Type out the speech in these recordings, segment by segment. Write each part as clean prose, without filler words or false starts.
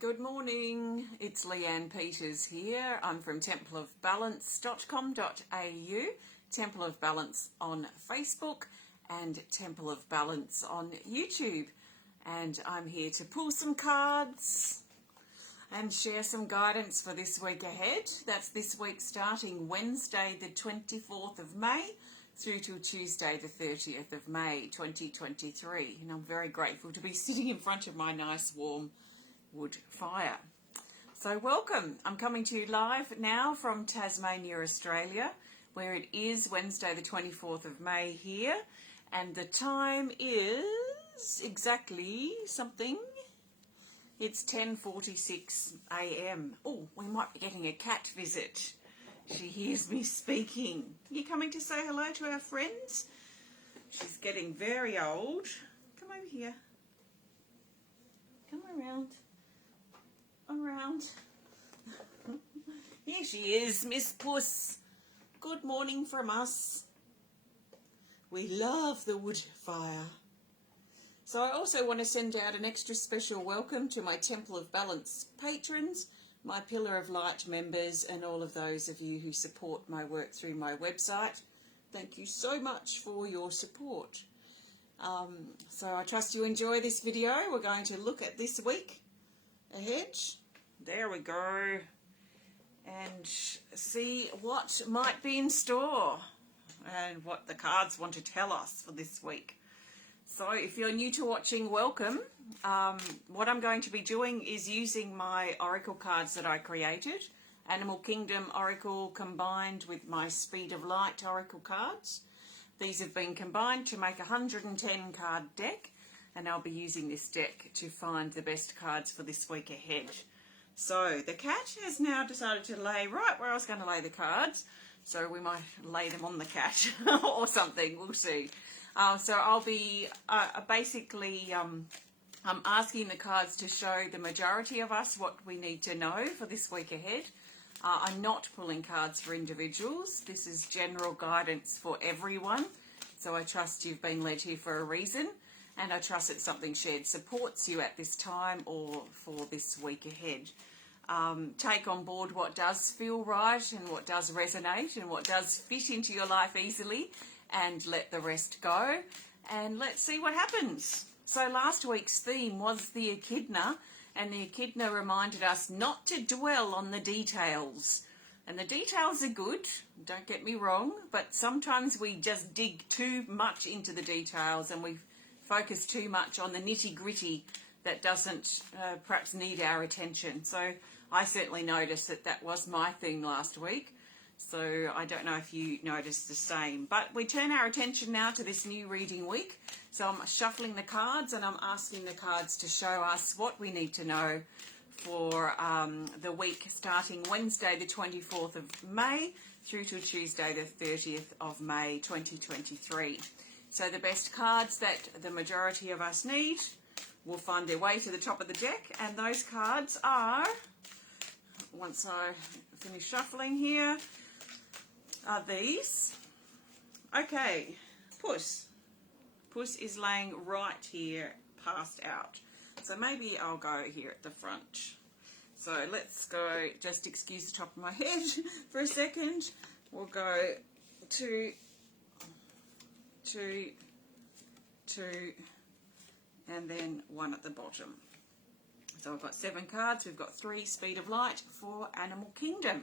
Good morning, it's Leanne Peters here. I'm from templeofbalance.com.au, Temple of Balance on Facebook and Temple of Balance on YouTube. And I'm here to pull some cards and share some guidance for this week ahead. That's this week starting Wednesday the 24th of May through to Tuesday the 30th of May 2023. And I'm very grateful to be sitting in front of my nice warm wood fire. So welcome. I'm coming to you live now from Tasmania, Australia, where it is Wednesday the 24th of May here, and the time is exactly something. It's 10:46 a.m. Oh, we might be getting a cat visit. She hears me speaking. You coming to say hello to our friends? She's getting very old. Come over here. Come around. Here she is, Miss Puss. Good morning from us. We love the wood fire. So I also want to send out an extra special welcome to my Temple of Balance patrons, my Pillar of Light members, and all of those of you who support my work through my website. Thank you so much for your support. So I trust you enjoy this video. We're going to look at this week ahead. There we go. And see what might be in store and what the cards want to tell us for this week. So if you're new to watching, welcome. What I'm going to be doing is using my oracle cards that I created, Animal Kingdom Oracle combined with my Speed of Light Oracle cards. These have been combined to make a 110 card deck, and I'll be using this deck to find the best cards for this week ahead. So the cat has now decided to lay right where I was going to lay the cards, so we might lay them on the cat or something, we'll see. So I'll be basically I'm asking the cards to show the majority of us what we need to know for this week ahead. I'm not pulling cards for individuals. This is general guidance for everyone, so I trust you've been led here for a reason. And I trust that something shared supports you at this time or for this week ahead. Take on board what does feel right and what does resonate and what does fit into your life easily, and let the rest go. And let's see what happens. So last week's theme was the echidna, and the echidna reminded us not to dwell on the details. And the details are good, don't get me wrong, but sometimes we just dig too much into the details and we focus too much on the nitty-gritty that doesn't perhaps need our attention. So I certainly noticed that that was my thing last week. So I don't know if you noticed the same. But we turn our attention now to this new reading week. So I'm shuffling the cards and I'm asking the cards to show us what we need to know for the week starting Wednesday the 24th of May through to Tuesday the 30th of May 2023. So the best cards that the majority of us need will find their way to the top of the deck, and those cards are, once I finish shuffling here, are these. Okay, Puss. Puss is laying right here, passed out. So maybe I'll go here at the front. So let's go, just excuse the top of my head for a second. We'll go two, and then one at the bottom. So I've got 7 cards. We've got 3 Speed of Light for Animal Kingdom.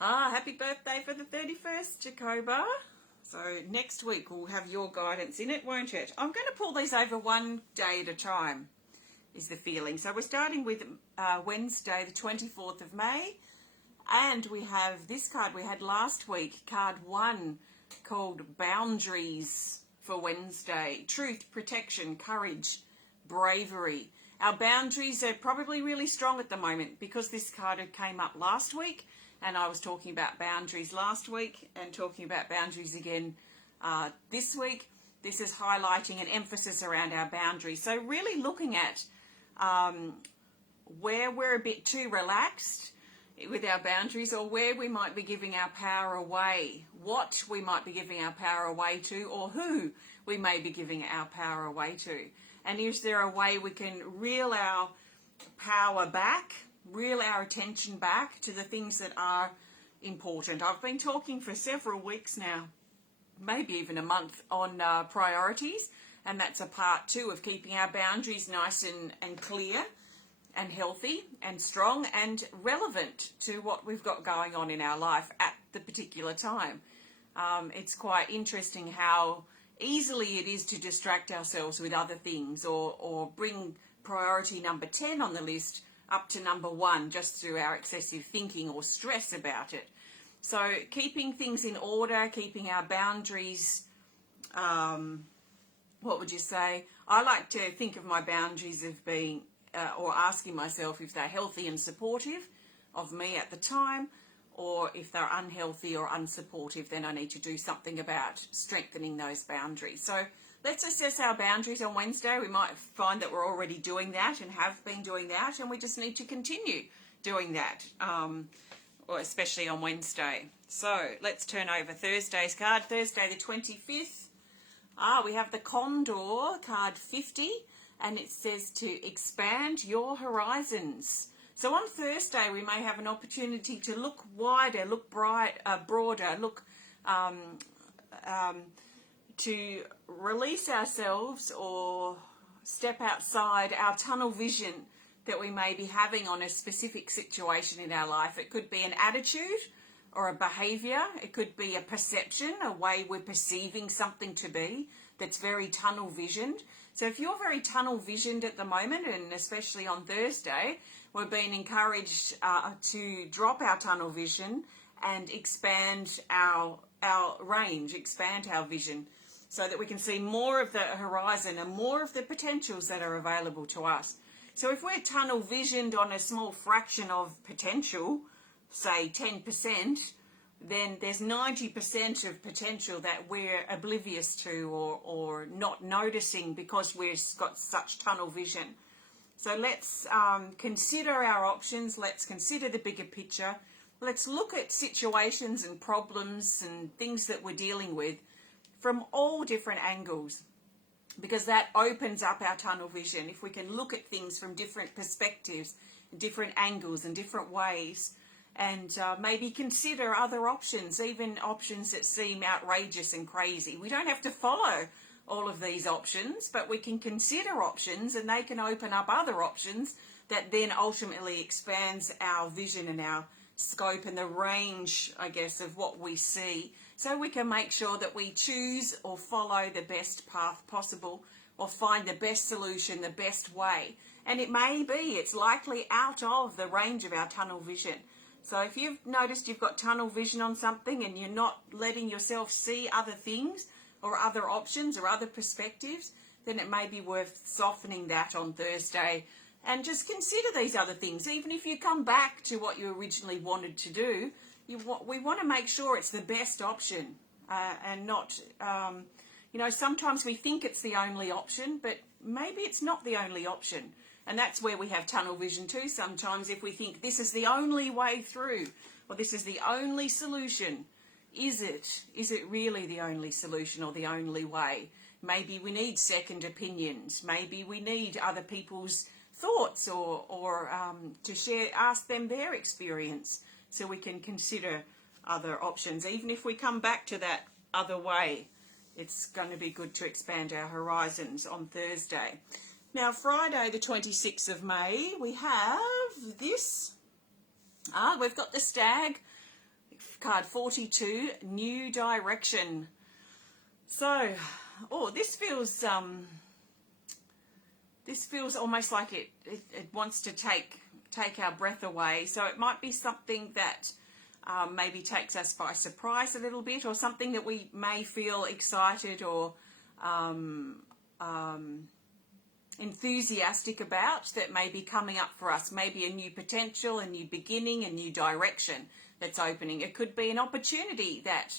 Happy birthday for the 31st, Jacoba. So next week we'll have your guidance in it, won't it? I'm going to pull these over one day at a time, is the feeling. So we're starting with Wednesday the 24th of May, and we have this card we had last week, card 1, called Boundaries for Wednesday. Truth, protection, courage, bravery. Our boundaries are probably really strong at the moment because this card came up last week, and I was talking about boundaries last week and talking about boundaries again this week. This is highlighting an emphasis around our boundaries. So really looking at where we're a bit too relaxed with our boundaries, or where we might be giving our power away, what we might be giving our power away to, or who we may be giving our power away to. And is there a way we can reel our power back, reel our attention back to the things that are important. I've been talking for several weeks now, maybe even a month, on priorities, and that's a part 2 of keeping our boundaries nice and clear and healthy and strong and relevant to what we've got going on in our life at the particular time. It's quite interesting how easily it is to distract ourselves with other things, or bring priority number 10 on the list up to number 1 just through our excessive thinking or stress about it. So keeping things in order, keeping our boundaries, what would you say? I like to think of my boundaries as being, or asking myself if they're healthy and supportive of me at the time, or if they're unhealthy or unsupportive, then I need to do something about strengthening those boundaries. So let's assess our boundaries on Wednesday. We might find that we're already doing that and have been doing that, and we just need to continue doing that, or especially on Wednesday. So let's turn over Thursday's card. Thursday the 25th. We have the Condor, card 50, and it says to expand your horizons. So on Thursday, we may have an opportunity to look wider, look broader, look to release ourselves or step outside our tunnel vision that we may be having on a specific situation in our life. It could be an attitude or a behaviour. It could be a perception, a way we're perceiving something to be that's very tunnel visioned. So if you're very tunnel visioned at the moment, and especially on Thursday, we're being encouraged to drop our tunnel vision and expand our range, expand our vision, so that we can see more of the horizon and more of the potentials that are available to us. So if we're tunnel visioned on a small fraction of potential, say 10%, then there's 90% of potential that we're oblivious to or not noticing because we've got such tunnel vision. So let's consider our options. Let's consider the bigger picture. Let's look at situations and problems and things that we're dealing with from all different angles, because that opens up our tunnel vision. If we can look at things from different perspectives, different angles and different ways, and maybe consider other options, even options that seem outrageous and crazy. We don't have to follow all of these options, but we can consider options, and they can open up other options that then ultimately expands our vision and our scope and the range, I guess, of what we see, so we can make sure that we choose or follow the best path possible, or find the best solution, the best way. And it may be, it's likely out of the range of our tunnel vision. So if you've noticed you've got tunnel vision on something and you're not letting yourself see other things or other options or other perspectives, then it may be worth softening that on Thursday and just consider these other things. Even if you come back to what you originally wanted to do, we want to make sure it's the best option, and not, sometimes we think it's the only option, but maybe it's not the only option. And that's where we have tunnel vision too. Sometimes if we think this is the only way through, or this is the only solution, is it really the only solution or the only way? Maybe we need second opinions. Maybe we need other people's thoughts or to ask them their experience, so we can consider other options. Even if we come back to that other way, it's going to be good to expand our horizons on Thursday. Now, Friday, the 26th of May, we have this. We've got the Stag, card 42, New Direction. So, this feels almost like it wants to take our breath away. So it might be something that maybe takes us by surprise a little bit, or something that we may feel excited or enthusiastic about, that may be coming up for us. Maybe a new potential, a new beginning, a new direction that's opening. It could be an opportunity that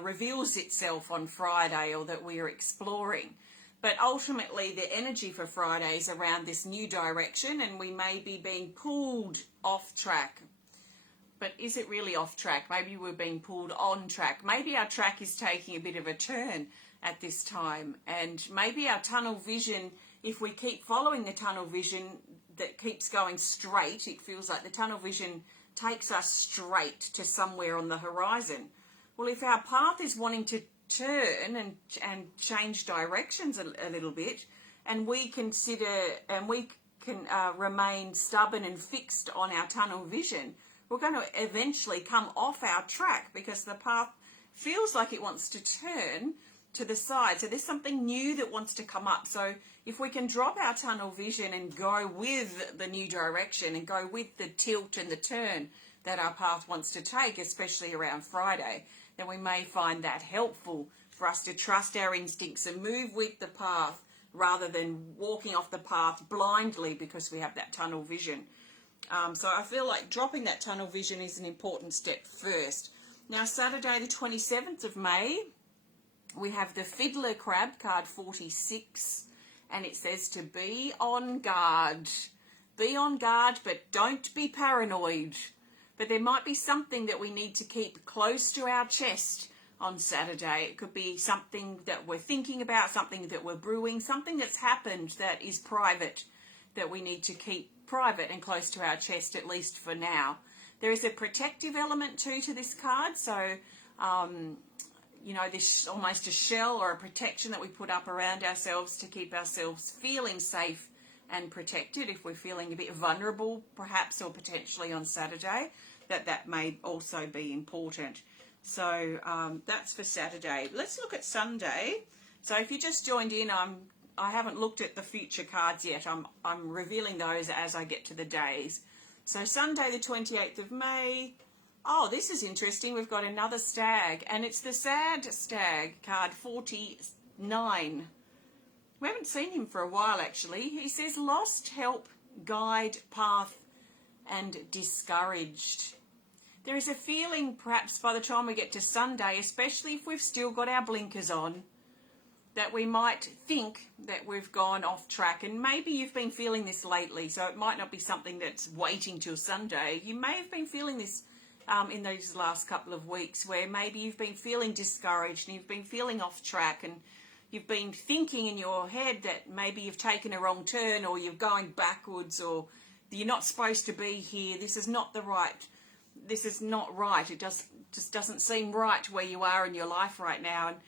reveals itself on Friday, or that we are exploring. But ultimately, the energy for Friday is around this new direction, and we may be being pulled off track. But is it really off track? Maybe we're being pulled on track. Maybe our track is taking a bit of a turn at this time, and maybe our tunnel vision if we keep following the tunnel vision that keeps going straight, it feels like the tunnel vision takes us straight to somewhere on the horizon. Well, if our path is wanting to turn and change directions a little bit, and we can remain stubborn and fixed on our tunnel vision, we're going to eventually come off our track because the path feels like it wants to turn to the side. So there's something new that wants to come up. So if we can drop our tunnel vision and go with the new direction and go with the tilt and the turn that our path wants to take, especially around Friday, then we may find that helpful for us to trust our instincts and move with the path rather than walking off the path blindly because we have that tunnel vision. So I feel like dropping that tunnel vision is an important step first. Now, Saturday the 27th of May, we have the Fiddler Crab, card 46, and it says to be on guard. Be on guard, but don't be paranoid. But there might be something that we need to keep close to our chest on Saturday. It could be something that we're thinking about, something that we're brewing, something that's happened that is private, that we need to keep private and close to our chest, at least for now. There is a protective element too to this card, so this almost a shell or a protection that we put up around ourselves to keep ourselves feeling safe and protected if we're feeling a bit vulnerable perhaps, or potentially on Saturday, that may also be important. So that's for Saturday. Let's look at Sunday. So if you just joined in, I haven't looked at the future cards yet. I'm revealing those as I get to the days. So Sunday the 28th of May. Oh, this is interesting. We've got another stag, and it's the Sad Stag, card 49. We haven't seen him for a while, actually. He says lost, help, guide, path, and discouraged. There is a feeling, perhaps by the time we get to Sunday, especially if we've still got our blinkers on, that we might think that we've gone off track. And maybe you've been feeling this lately, so it might not be something that's waiting till Sunday. You may have been feeling this in those last couple of weeks, where maybe you've been feeling discouraged and you've been feeling off track, and you've been thinking in your head that maybe you've taken a wrong turn, or you're going backwards, or you're not supposed to be here. This is not right. It just doesn't seem right where you are in your life right now. And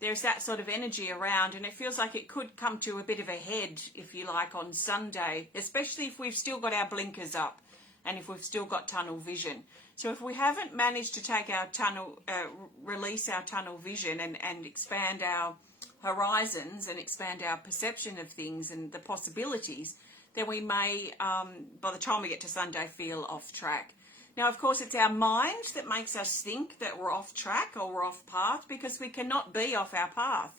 there's that sort of energy around, and it feels like it could come to a bit of a head, if you like, on Sunday, especially if we've still got our blinkers up and if we've still got tunnel vision. So if we haven't managed to take our release our tunnel vision and expand our horizons and expand our perception of things and the possibilities, then we may, by the time we get to Sunday, feel off track. Now, of course, it's our mind that makes us think that we're off track or we're off path, because we cannot be off our path.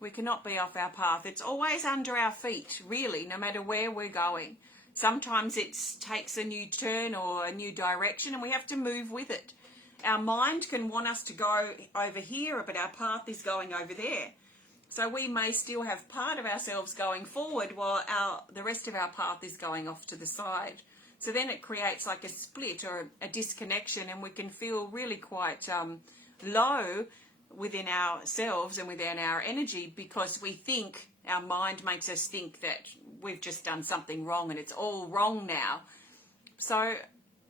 We cannot be off our path. It's always under our feet, really, no matter where we're going. Sometimes it takes a new turn or a new direction, and we have to move with it. Our mind can want us to go over here, but our path is going over there. So we may still have part of ourselves going forward while the rest of our path is going off to the side. So then it creates like a split or a disconnection, and we can feel really quite low within ourselves and within our energy, because we think, our mind makes us think that we've just done something wrong and it's all wrong now. So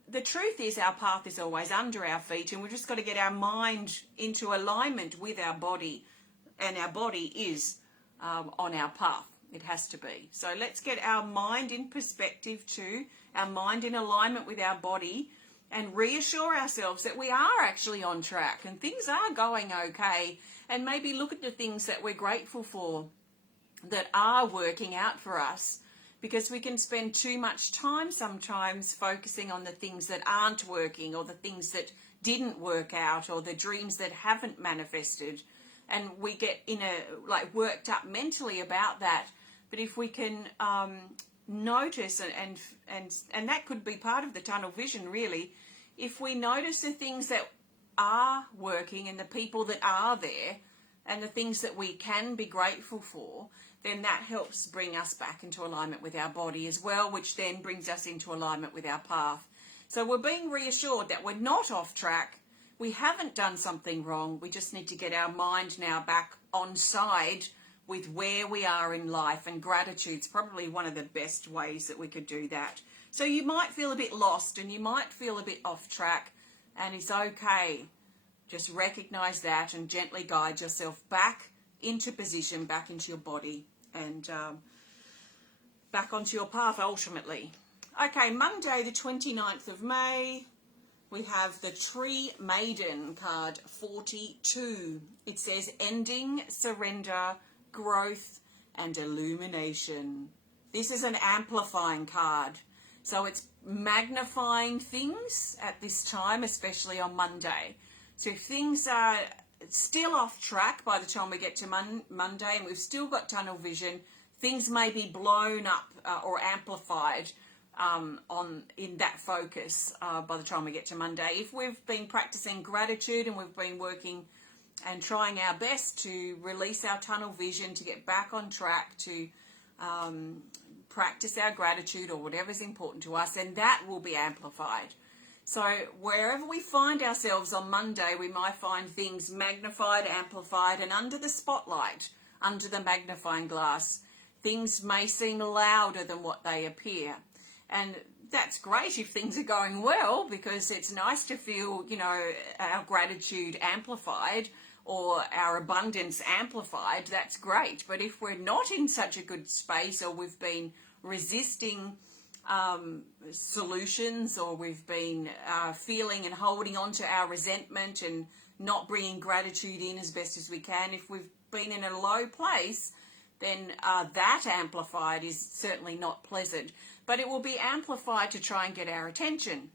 the truth is our path is always under our feet, and we've just got to get our mind into alignment with our body, and our body is on our path. It has to be. So let's get our mind in perspective too, our mind in alignment with our body, and reassure ourselves that we are actually on track and things are going okay, and maybe look at the things that we're grateful for that are working out for us, because we can spend too much time sometimes focusing on the things that aren't working, or the things that didn't work out, or the dreams that haven't manifested, and we get worked up mentally about that. But if we can notice, and that could be part of the tunnel vision really, if we notice the things that are working and the people that are there and the things that we can be grateful for, then that helps bring us back into alignment with our body as well, which then brings us into alignment with our path. So we're being reassured that we're not off track. We haven't done something wrong. We just need to get our mind now back on side with where we are in life, and gratitude's probably one of the best ways that we could do that. So you might feel a bit lost and you might feel a bit off track, and it's okay. Just recognize that and gently guide yourself back into position, back into your body, and back onto your path ultimately. Okay, Monday the 29th of May, we have the Tree Maiden card 42. It says ending, surrender, growth, and illumination. This is an amplifying card. So it's magnifying things at this time, especially on Monday. So if things are still off track by the time we get to Monday and we've still got tunnel vision, things may be blown up or amplified in that focus by the time we get to Monday. If we've been practicing gratitude and we've been working and trying our best to release our tunnel vision, to get back on track, to practice our gratitude or whatever's important to us, and that will be amplified. So wherever we find ourselves on Monday, we might find things magnified, amplified, and under the spotlight, under the magnifying glass. Things may seem louder than what they appear. And that's great if things are going well, because it's nice to feel, our gratitude amplified or our abundance amplified. That's great. But if we're not in such a good space, or we've been resisting solutions, or we've been feeling and holding on to our resentment and not bringing gratitude in as best as we can, if we've been in a low place, then that amplified is certainly not pleasant. But it will be amplified to try and get our attention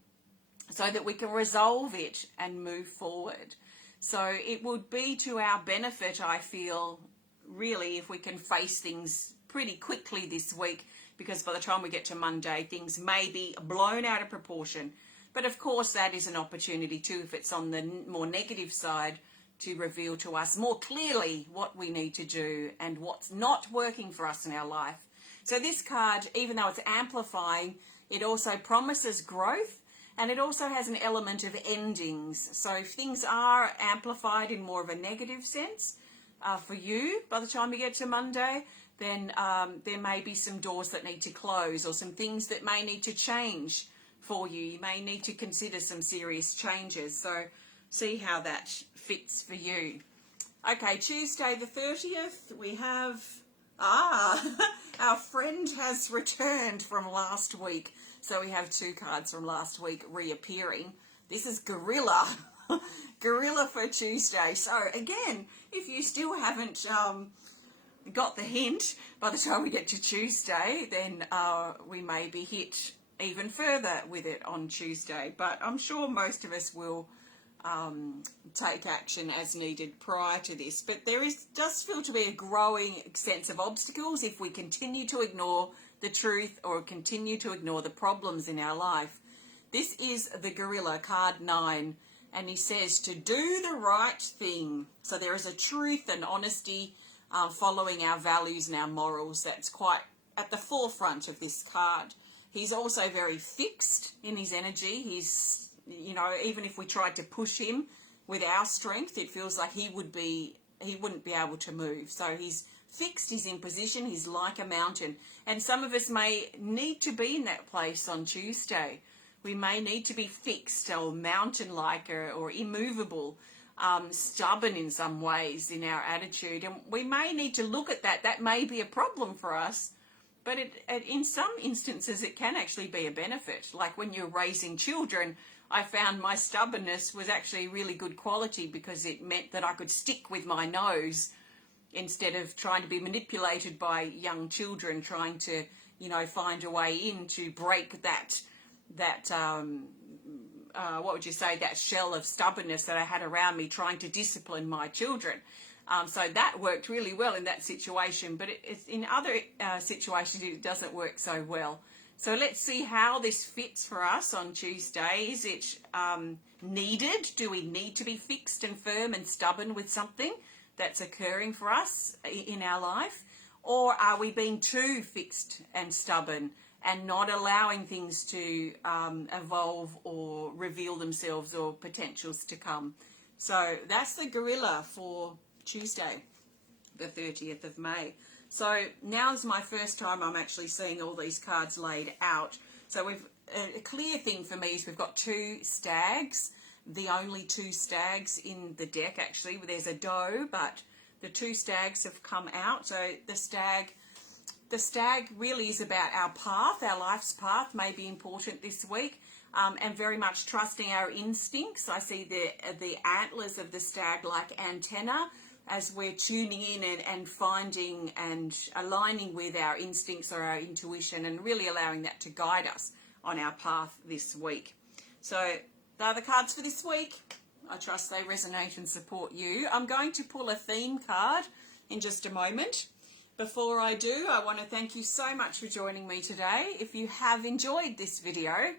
so that we can resolve it and move forward. So it would be to our benefit, I feel, really, if we can face things pretty quickly this week, because by the time we get to Monday, things may be blown out of proportion. But of course, that is an opportunity too, if it's on the more negative side, to reveal to us more clearly what we need to do and what's not working for us in our life. So this card, even though it's amplifying, it also promises growth, and it also has an element of endings. So if things are amplified in more of a negative sense for you by the time you get to Monday, then there may be some doors that need to close, or some things that may need to change for you. You may need to consider some serious changes. So see how that fits for you. Okay, Tuesday the 30th, we have, our friend has returned from last week. So we have two cards from last week reappearing. This is Gorilla. Gorilla for Tuesday. So again, if you still haven't got the hint by the time we get to Tuesday, then we may be hit even further with it on Tuesday. But I'm sure most of us will take action as needed prior to this. But does feel to be a growing sense of obstacles if we continue to ignore the truth or continue to ignore the problems in our life. This is the Gorilla, card 9, and he says to do the right thing. So there is a truth and honesty, following our values and our morals. That's quite at the forefront of this card. He's also very fixed in his energy. He's, even if we tried to push him with our strength, it feels like he wouldn't be able to move. So he's fixed, he's in position, he's like a mountain. And some of us may need to be in that place on Tuesday. We may need to be fixed or mountain-like or immovable, stubborn in some ways in our attitude. And we may need to look at that. That may be a problem for us, but in some instances it can actually be a benefit. Like when you're raising children, I found my stubbornness was actually really good quality, because it meant that I could stick with my nose instead of trying to be manipulated by young children, trying to, find a way in to break that what would you say, that shell of stubbornness that I had around me, trying to discipline my children. So that worked really well in that situation, but it's in other situations it doesn't work so well. So let's see how this fits for us on Tuesday. Is it needed? Do we need to be fixed and firm and stubborn with something that's occurring for us in our life? Or are we being too fixed and stubborn and not allowing things to evolve or reveal themselves or potentials to come? So that's the Gorilla for Tuesday. the 30th of May. So now is my first time I'm actually seeing all these cards laid out. So a clear thing for me is we've got two stags, the only two stags in the deck actually. There's a doe, but the two stags have come out. So the stag really is about our path, our life's path may be important this week, and very much trusting our instincts. I see the antlers of the stag like antenna as we're tuning in and finding and aligning with our instincts or our intuition and really allowing that to guide us on our path this week. So they're the cards for this week. I trust they resonate and support you. I'm going to pull a theme card in just a moment. Before I do, I want to thank you so much for joining me today. If you have enjoyed this video,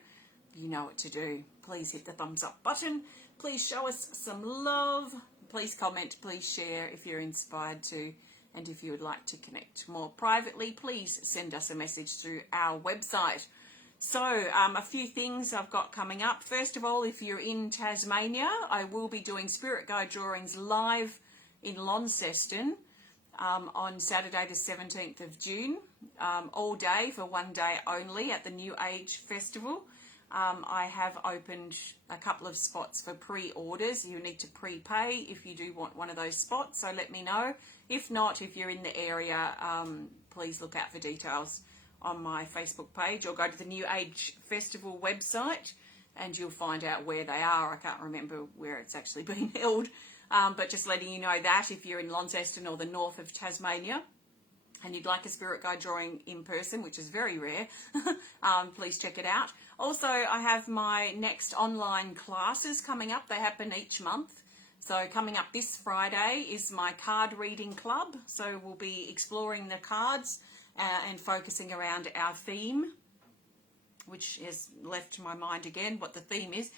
you know what to do. Please hit the thumbs up button. Please show us some love. Please comment, please share if you're inspired to. And if you would like to connect more privately, please send us a message through our website. So a few things I've got coming up. First of all, if you're in Tasmania, I will be doing Spirit Guide Drawings live in Launceston on Saturday the 17th of June, all day for one day only at the New Age Festival. I have opened a couple of spots for pre-orders. You need to prepay if you do want one of those spots, so let me know. If not, if you're in the area, please look out for details on my Facebook page or go to the New Age Festival website and you'll find out where they are. I can't remember where it's actually being held, but just letting you know that if you're in Launceston or the north of Tasmania and you'd like a spirit guide drawing in person, which is very rare, please check it out. Also, I have my next online classes coming up. They happen each month. So coming up this Friday is my card reading club. So we'll be exploring the cards and focusing around our theme, which has left my mind again what the theme is.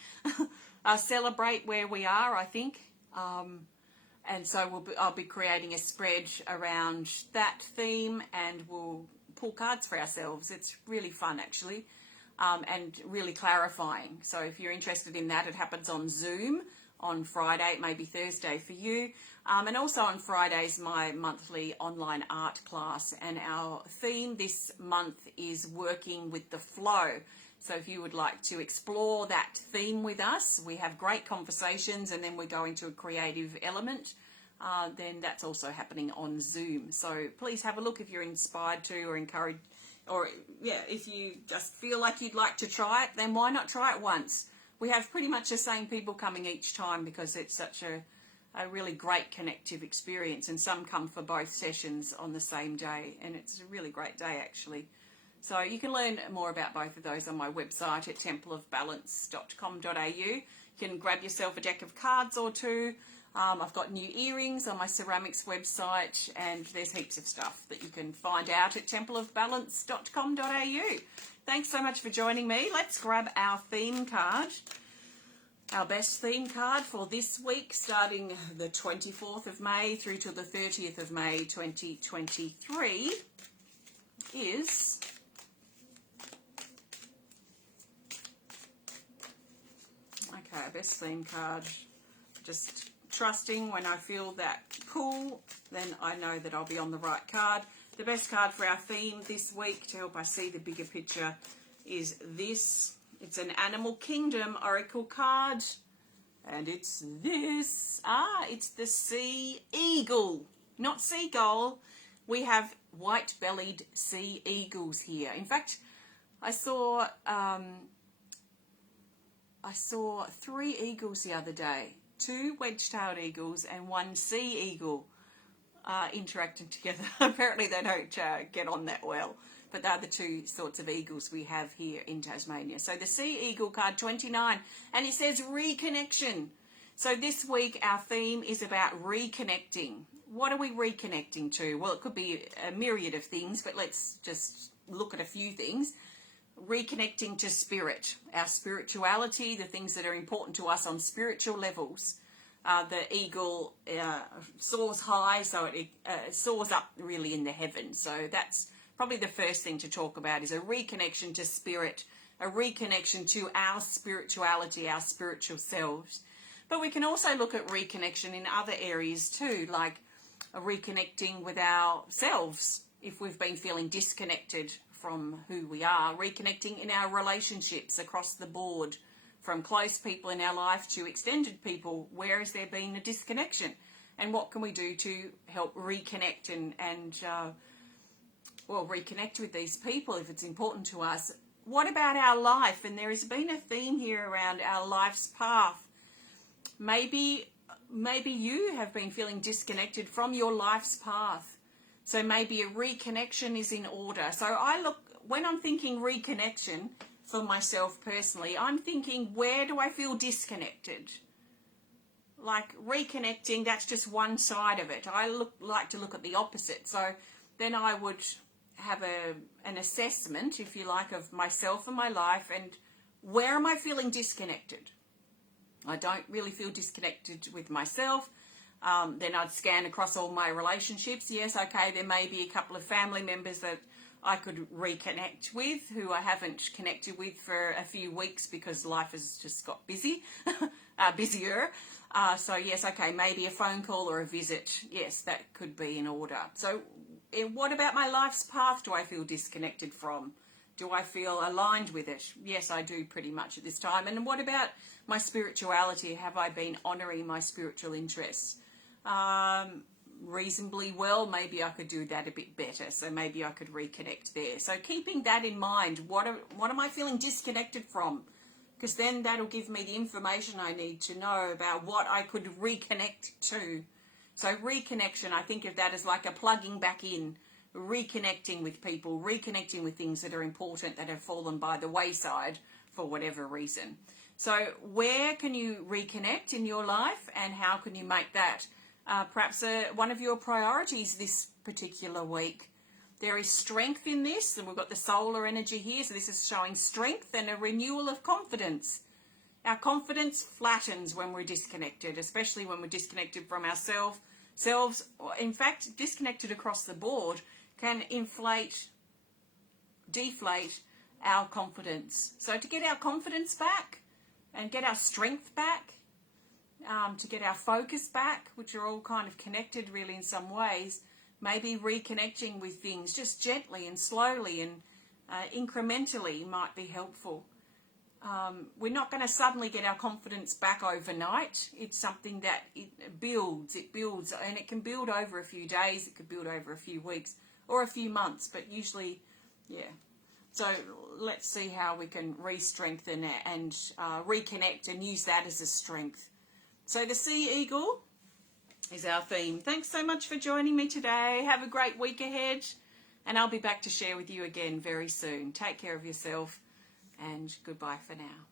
Celebrate where we are, I think. And so I'll be creating a spread around that theme and we'll pull cards for ourselves. It's really fun, actually, and really clarifying. So if you're interested in that, it happens on Zoom on Friday. It may be Thursday for you. And also on Fridays, my monthly online art class. And our theme this month is working with the flow. So if you would like to explore that theme with us, we have great conversations and then we go into a creative element, then that's also happening on Zoom. So please have a look if you're inspired to or encouraged, or if you just feel like you'd like to try it, then why not try it once? We have pretty much the same people coming each time because it's such a really great connective experience, and some come for both sessions on the same day, and it's a really great day actually. So you can learn more about both of those on my website at templeofbalance.com.au. You can grab yourself a deck of cards or two. I've got new earrings on my ceramics website, and there's heaps of stuff that you can find out at templeofbalance.com.au. Thanks so much for joining me. Let's grab our theme card. Our best theme card for this week, starting the 24th of May through to the 30th of May 2023, is okay, best theme card. Just trusting when I feel that pull, then I know that I'll be on the right card. The best card for our theme this week, to help us see the bigger picture, is this. It's an Animal Kingdom Oracle card, and it's this. It's the Sea Eagle, not Seagull. We have white-bellied sea eagles here. In fact, I saw 3 eagles the other day, 2 wedge-tailed eagles and 1 sea eagle interacting together. Apparently they don't get on that well, but they're the 2 sorts of eagles we have here in Tasmania. So the Sea Eagle card 29, and it says reconnection. So this week our theme is about reconnecting. What are we reconnecting to? Well, it could be a myriad of things, but let's just look at a few things. Reconnecting to spirit, our spirituality, the things that are important to us on spiritual levels. The eagle soars high, so it soars up really in the heavens. So that's probably the first thing to talk about, is a reconnection to spirit, a reconnection to our spirituality, our spiritual selves. But we can also look at reconnection in other areas too, like reconnecting with ourselves if we've been feeling disconnected from who we are, reconnecting in our relationships across the board, from close people in our life to extended people. Where has there been a disconnection? And what can we do to help reconnect and reconnect with these people if it's important to us? What about our life? And there has been a theme here around our life's path. Maybe you have been feeling disconnected from your life's path. So maybe a reconnection is in order. So when I'm thinking reconnection for myself personally, I'm thinking, where do I feel disconnected? Like reconnecting, that's just one side of it. I like to look at the opposite. So then I would have an assessment, if you like, of myself and my life, and where am I feeling disconnected? I don't really feel disconnected with myself. Then I'd scan across all my relationships. Yes, okay, there may be a couple of family members that I could reconnect with who I haven't connected with for a few weeks because life has just got busy, busier. So yes, okay, maybe a phone call or a visit. Yes, that could be in order. So what about my life's path do I feel disconnected from? Do I feel aligned with it? Yes, I do pretty much at this time. And what about my spirituality? Have I been honouring my spiritual interests? Reasonably well. Maybe I could do that a bit better. So maybe I could reconnect there. So keeping that in mind, what am I feeling disconnected from? Because then that'll give me the information I need to know about what I could reconnect to. So reconnection, I think of that as like a plugging back in, reconnecting with people, reconnecting with things that are important that have fallen by the wayside for whatever reason. So where can you reconnect in your life, and how can you make that perhaps one of your priorities this particular week? There is strength in this, and we've got the solar energy here, so this is showing strength and a renewal of confidence. Our confidence flattens when we're disconnected, especially when we're disconnected from ourselves. In fact, disconnected across the board can deflate our confidence. So to get our confidence back and get our strength back, to get our focus back, which are all kind of connected really in some ways, maybe reconnecting with things just gently and slowly and incrementally might be helpful. We're not going to suddenly get our confidence back overnight. It's something that it builds, and it can build over a few days, it could build over a few weeks or a few months, but usually, yeah. So let's see how we can re-strengthen and reconnect and use that as a strength. So the Sea Eagle is our theme. Thanks so much for joining me today. Have a great week ahead, and I'll be back to share with you again very soon. Take care of yourself, and goodbye for now.